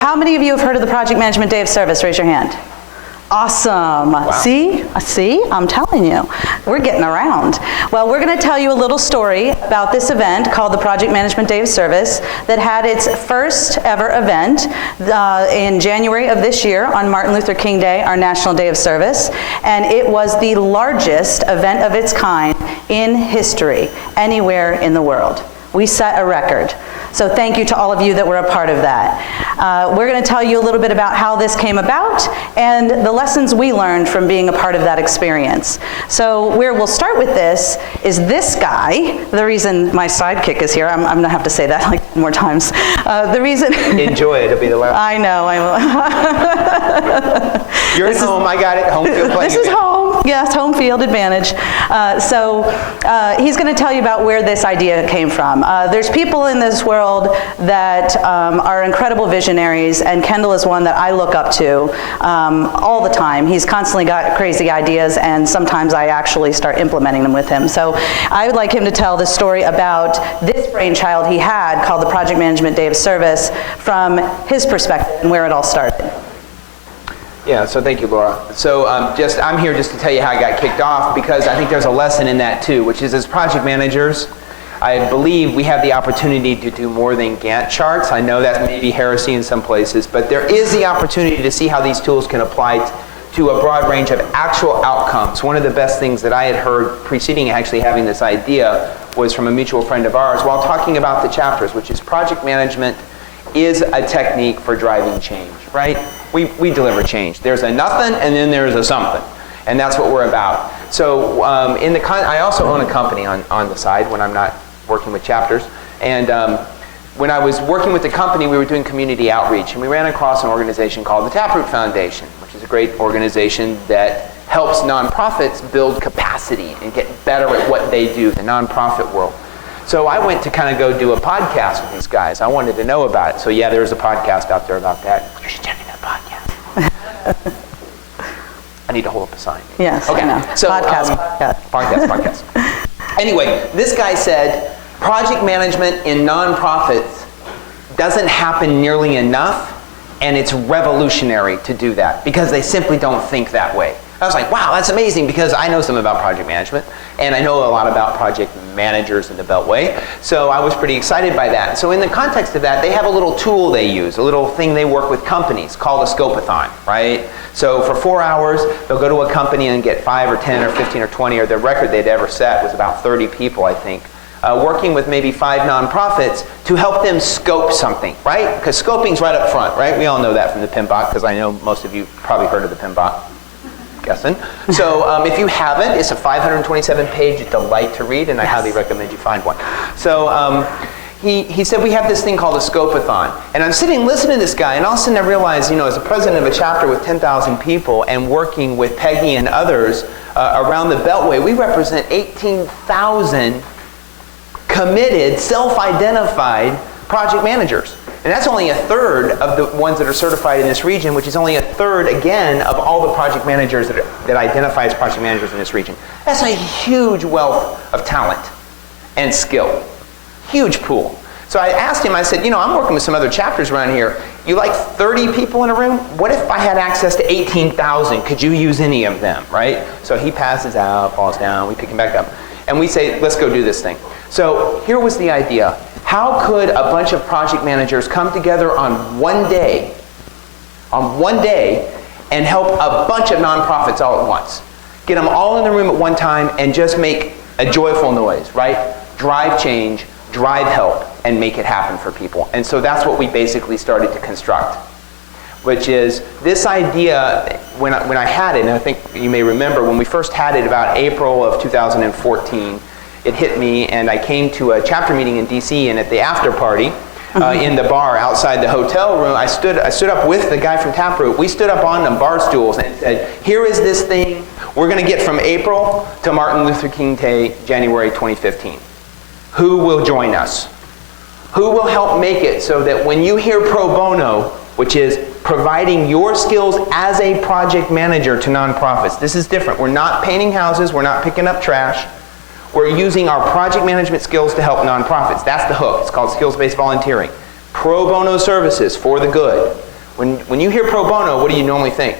How many of you have heard of the Project Management Day of Service? Raise your hand. Awesome. Wow. See, I'm telling you, we're getting around. Well, we're going to tell you a little story about this event called the Project Management Day of Service that had its first ever event in January of this year on Martin Luther King Day, our National Day of Service, and it was the largest event of its kind in history anywhere in the world. We set a record. So thank you to all of you that were a part of that. We're going to tell you a little bit about how this came about and the lessons we learned from being a part of that experience. So where we'll start with this is this guy. The reason my sidekick is here, I'm going to have to say that like 10 more times. The reason... Enjoy it, it'll be the last. I know. You're at home, I got it, home field playing. This is home, yes, home field advantage. So he's going to tell you about where this idea came from. There's people in this world that are incredible visionaries, and Kendall is one that I look up to all the time. He's constantly got crazy ideas, and sometimes I actually start implementing them with him. So I would like him to tell the story about this brainchild he had called the Project Management Day of Service from his perspective and where it all started. Yeah, so thank you, Laura. So I'm here just to tell you how I got kicked off, because I think there's a lesson in that too, which is as project managers, I believe we have the opportunity to do more than Gantt charts. I know that may be heresy in some places, but there is the opportunity to see how these tools can apply to a broad range of actual outcomes. One of the best things that I had heard preceding actually having this idea was from a mutual friend of ours while talking about the chapters, which is project management is a technique for driving change, right? We deliver change. There's a nothing and then there's a something. And that's what we're about. So I also own a company on the side when I'm not working with chapters. And when I was working with the company, we were doing community outreach. And we ran across an organization called the Taproot Foundation, which is a great organization that helps nonprofits build capacity and get better at what they do, the nonprofit world. So I went to kind of go do a podcast with these guys. I wanted to know about it. So yeah, there's a podcast out there about that. You should check that podcast. I need to hold up a sign. Yes, okay. I know. So, Podcast. Anyway, this guy said, project management in nonprofits doesn't happen nearly enough, and it's revolutionary to do that because they simply don't think that way. I was like, wow, that's amazing, because I know something about project management, and I know a lot about project managers in the Beltway, so I was pretty excited by that. So in the context of that, they have a little tool they use, a little thing they work with companies called a scope-a-thon, right? So for 4 hours, they'll go to a company and get 5 or 10 or 15 or 20, or the record they'd ever set was about 30 people, I think, working with maybe 5 nonprofits to help them scope something, right? Because scoping's right up front, right? We all know that from the PMBOK, because I know most of you probably heard of the PMBOK. Guessing. So if you haven't, it's a 527-page delight to read, and I highly recommend you find one. So he said, we have this thing called a scope-a-thon. And I'm sitting listening to this guy, and all of a sudden I realized, as a president of a chapter with 10,000 people and working with Peggy and others around the Beltway, we represent 18,000 committed, self-identified project managers. And that's only a third of the ones that are certified in this region, which is only a third, again, of all the project managers that identify as project managers in this region. That's a huge wealth of talent and skill. Huge pool. So I asked him, I said, I'm working with some other chapters around here. You like 30 people in a room? What if I had access to 18,000? Could you use any of them, right? So he passes out, falls down, we pick him back up. And we say, let's go do this thing. So here was the idea. How could a bunch of project managers come together on one day, and help a bunch of nonprofits all at once? Get them all in the room at one time and just make a joyful noise, right? Drive change, drive help, and make it happen for people. And so that's what we basically started to construct, which is this idea, when I had it, and I think you may remember when we first had it about April of 2014, it hit me, and I came to a chapter meeting in DC, and at the after party, in the bar outside the hotel room, I stood up with the guy from Taproot. We stood up on the bar stools and said, here is this thing we're going to get from April to Martin Luther King Day, January 2015. Who will join us? Who will help make it so that when you hear pro bono, which is providing your skills as a project manager to nonprofits, this is different. We're not painting houses, we're not picking up trash. We're using our project management skills to help nonprofits. That's the hook. It's called skills-based volunteering. Pro bono services for the good. When you hear pro bono, what do you normally think?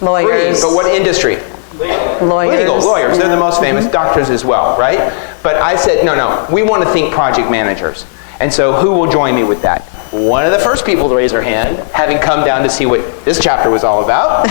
Lawyers. Free, but what industry? Lawyers. Legal, lawyers. They're the most famous. Doctors as well, right? But I said, no, we want to think project managers. And so who will join me with that? One of the first people to raise their hand, having come down to see what this chapter was all about.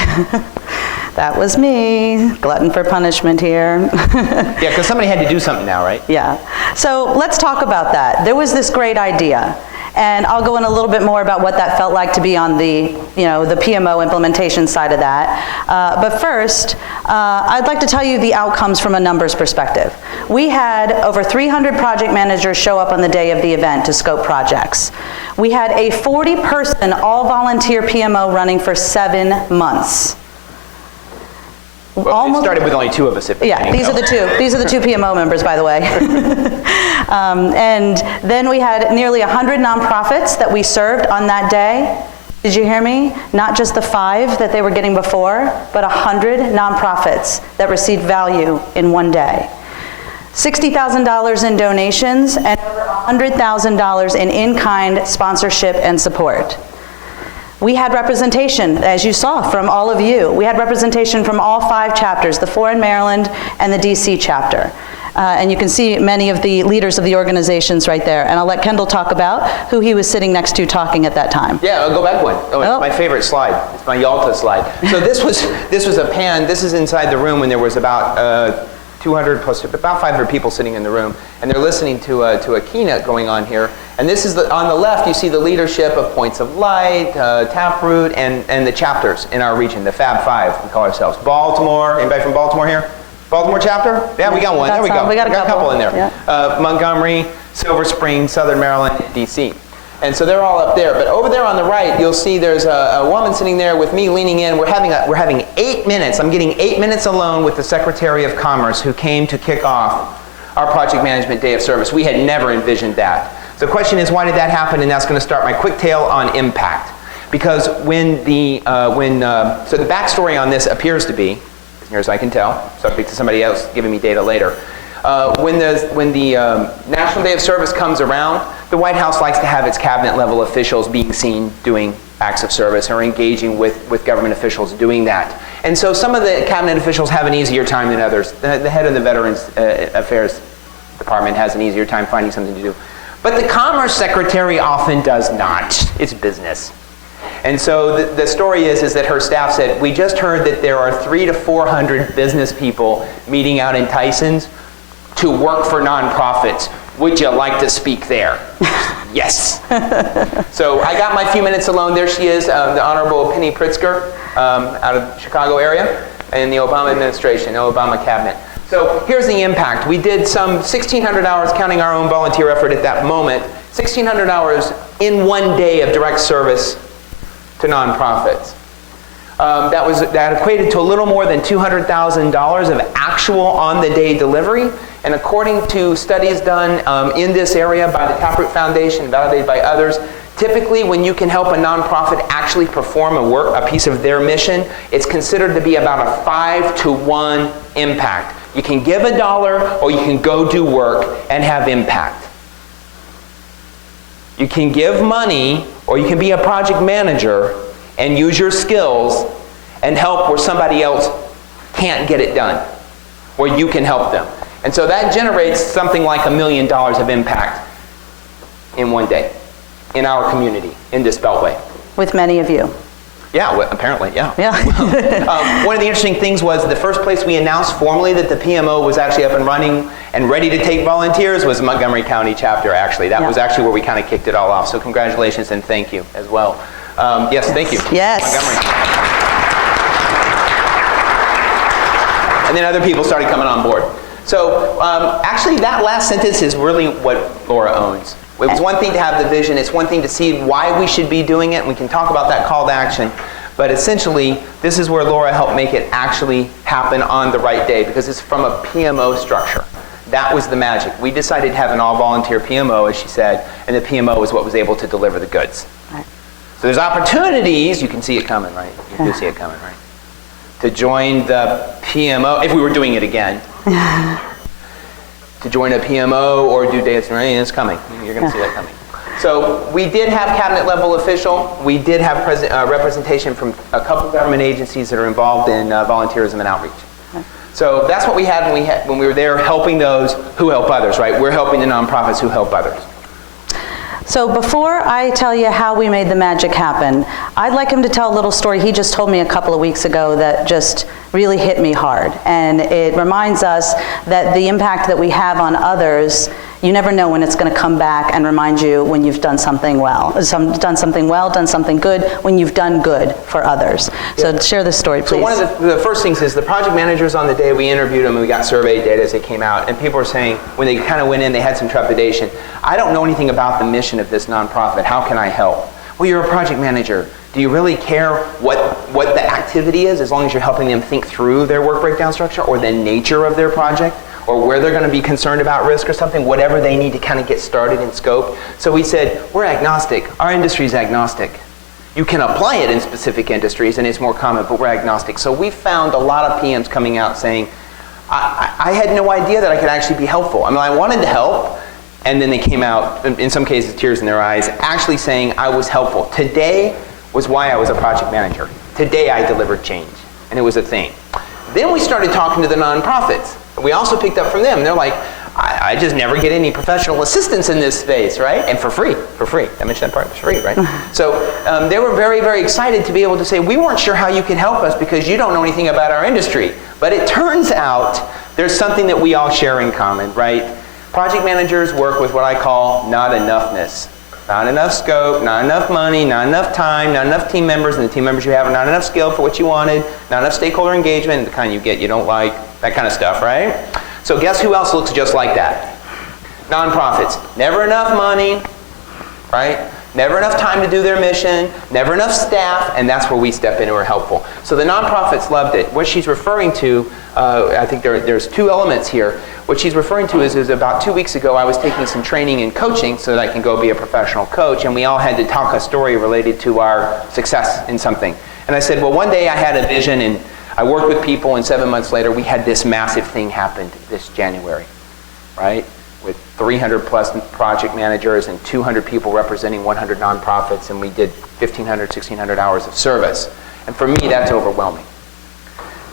That was me, glutton for punishment here. Yeah, because somebody had to do something now, right? Yeah. So let's talk about that. There was this great idea. And I'll go in a little bit more about what that felt like to be on the, the PMO implementation side of that. But first, I'd like to tell you the outcomes from a numbers perspective. We had over 300 project managers show up on the day of the event to scope projects. We had a 40-person all-volunteer PMO running for 7 months. Well, it started with only 2 of us. Yeah, these are the two. These are the 2 PMO members, by the way. And then we had nearly 100 nonprofits that we served on that day. Did you hear me? Not just the 5 that they were getting before, but 100 nonprofits that received value in one day. $60,000 in donations and over $100,000 in in-kind sponsorship and support. We had representation, as you saw, from all of you. We had representation from all 5 chapters, the 4 in Maryland and the DC chapter. And you can see many of the leaders of the organizations right there. And I'll let Kendall talk about who he was sitting next to talking at that time. Yeah, I'll go back one. Oh, it's my favorite slide. It's my Yalta slide. So this was a pan. This is inside the room when there was about 200 plus, about 500 people sitting in the room, and they're listening to a keynote going on here. And this is on the left, you see the leadership of Points of Light, Taproot, and the chapters in our region, the Fab 5, we call ourselves. Baltimore, anybody from Baltimore here? Baltimore chapter? Yeah, we got one. There we go. We got a couple in there. Yeah. Montgomery, Silver Spring, Southern Maryland, and DC. And so they're all up there. But over there on the right, you'll see there's a woman sitting there with me leaning in. We're having 8 minutes. I'm getting 8 minutes alone with the Secretary of Commerce who came to kick off our Project Management Day of Service. We had never envisioned that. So the question is, why did that happen? And that's going to start my quick tale on impact. Because so the backstory on this appears to be, as near as I can tell, subject to somebody else giving me data later, when the National Day of Service comes around, the White House likes to have its cabinet level officials being seen doing acts of service or engaging with government officials doing that. And so some of the cabinet officials have an easier time than others. The head of the Veterans Affairs Department has an easier time finding something to do. But the Commerce Secretary often does not. It's business. And so the story is that her staff said, we just heard that there are 300 to 400 business people meeting out in Tyson's to work for nonprofits. Would you like to speak there? Yes. So I got my few minutes alone. There she is, the Honorable Penny Pritzker out of the Chicago area in the Obama administration, Obama cabinet. So here's the impact. We did some 1,600 hours, counting our own volunteer effort at that moment, 1,600 hours in one day of direct service to nonprofits. That equated to a little more than $200,000 of actual on-the-day delivery. And according to studies done in this area by the Taproot Foundation, validated by others, typically when you can help a nonprofit actually perform a piece of their mission, it's considered to be about a 5-to-1 impact. You can give $1 or you can go do work and have impact. You can give money or you can be a project manager and use your skills and help where somebody else can't get it done, where you can help them. And so that generates something like $1 million of impact in one day in our community, in this Beltway. With many of you. Yeah, well, apparently, yeah. Yeah. One of the interesting things was the first place we announced formally that the PMO was actually up and running and ready to take volunteers was Montgomery County chapter, actually. That was actually where we kind of kicked it all off. So congratulations and thank you as well. Yes, thank you. Yes. Montgomery. And then other people started coming on board. So actually that last sentence is really what Laura owns. It was one thing to have the vision, it's one thing to see why we should be doing it, and we can talk about that call to action. But essentially, this is where Laura helped make it actually happen on the right day, because it's from a PMO structure. That was the magic. We decided to have an all-volunteer PMO, as she said, and the PMO is what was able to deliver the goods. Right. So there's opportunities, you can see it coming, right? You do see it coming, right? To join the PMO, if we were doing it again. To join a PMO or do data, it's coming. You're going to see that coming. So we did have cabinet level official. We did have representation from a couple government agencies that are involved in volunteerism and outreach. So that's what we had when we were there, helping those who help others, right? We're helping the nonprofits who help others. So before I tell you how we made the magic happen, I'd like him to tell a little story he just told me a couple of weeks ago that just really hit me hard. And it reminds us that the impact that we have on others, you never know when it's going to come back and remind you when you've done something done something good, when you've done good for others. So share the story, please. So one of the first things is the project managers on the day we interviewed them and we got survey data as they came out, and people were saying, when they kind of went in, they had some trepidation. I don't know anything about the mission of this nonprofit. How can I help? Well, you're a project manager. Do you really care what the activity is, as long as you're helping them think through their work breakdown structure or the nature of their project, or where they're going to be concerned about risk or something, whatever they need to kind of get started in scope? So we said, we're agnostic. Our industry is agnostic. You can apply it in specific industries, and it's more common, but we're agnostic. So we found a lot of PMs coming out saying, I had no idea that I could actually be helpful. I mean, I wanted to help, and then they came out, in some cases, tears in their eyes, actually saying I was helpful. Today was why I was a project manager. Today I delivered change, and it was a thing. Then we started talking to the nonprofits. We also picked up from them. They're like, I just never get any professional assistance in this space, right? And for free. I mentioned that part, it's free, right? So they were very, very excited to be able to say, we weren't sure how you could help us because you don't know anything about our industry. But it turns out there's something that we all share in common, right? Project managers work with what I call not enoughness. Not enough scope, not enough money, not enough time, not enough team members, and the team members you have are not enough skill for what you wanted, not enough stakeholder engagement, the kind you get you don't like, that kind of stuff, right? So guess who else looks just like that? Nonprofits. Never enough money, right? Never enough time to do their mission, never enough staff, and that's where we step in and we're helpful. So the nonprofits loved it. What she's referring to, I think there's two elements here. What she's referring to is about 2 weeks ago I was taking some training and coaching so that I can go be a professional coach, and we all had to talk a story related to our success in something. And I said, well, one day I had a vision and I worked with people, and 7 months later we had this massive thing happen this January, right? With 300 plus project managers and 200 people representing 100 nonprofits, and we did 1,500, 1,600 hours of service. And for me, that's overwhelming.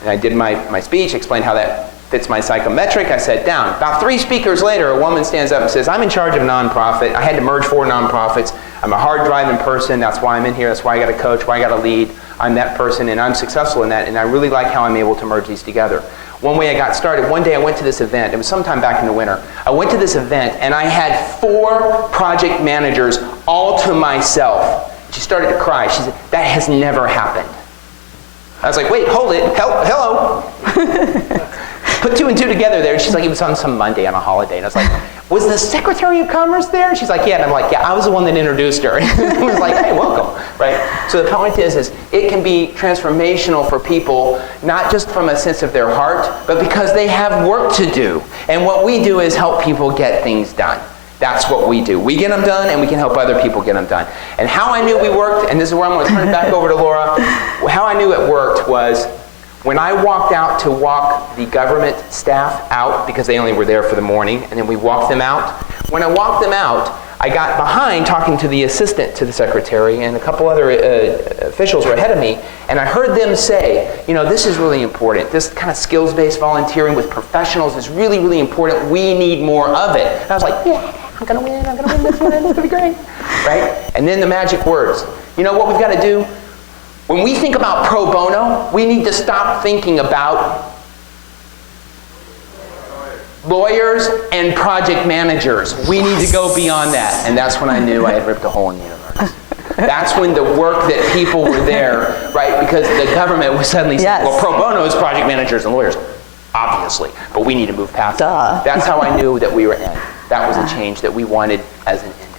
And I did my speech, explained how that fits my psychometric. I sat down. About 3 speakers later, a woman stands up and says, I'm in charge of a nonprofit. I had to merge 4 nonprofits. I'm a hard-driving person. That's why I'm in here. That's why I got to coach, why I got to lead. I'm that person, and I'm successful in that, and I really like how I'm able to merge these together. One way I got started, one day I went to this event. It was sometime back in the winter. I went to this event, and I had 4 project managers all to myself. She started to cry. She said, that has never happened. I was like, wait, hold it. Hello. Put 2 and 2 together there. And she's like, it was on some Monday on a holiday. And I was like, was the Secretary of Commerce there? And she's like, yeah. And I'm like, yeah, I was the one that introduced her. And I was like, hey, welcome, right? So the point is it can be transformational for people, not just from a sense of their heart, but because they have work to do. And what we do is help people get things done. That's what we do. We get them done, and we can help other people get them done. And how I knew we worked, and this is where I'm going to turn it back over to Laura, how I knew it worked was when I walked out to walk the government staff out, because they only were there for the morning, and then we walked them out. When I walked them out, I got behind talking to the assistant to the secretary, and a couple other officials were ahead of me, and I heard them say, you know, this is really important. This kind of skills-based volunteering with professionals is really, really important. We need more of it. And I was like, yeah, I'm going to win this one, it's going to be great. Right? And then the magic words. You know what we've got to do? When we think about pro bono, we need to stop thinking about lawyers and project managers. We need to go beyond that. And that's when I knew I had ripped a hole in the universe. That's when the work that people were there, right? Because the government was suddenly saying, well, pro bono is project managers and lawyers, obviously, but we need to move past that. That's how I knew that we were in. That was a change that we wanted as an industry.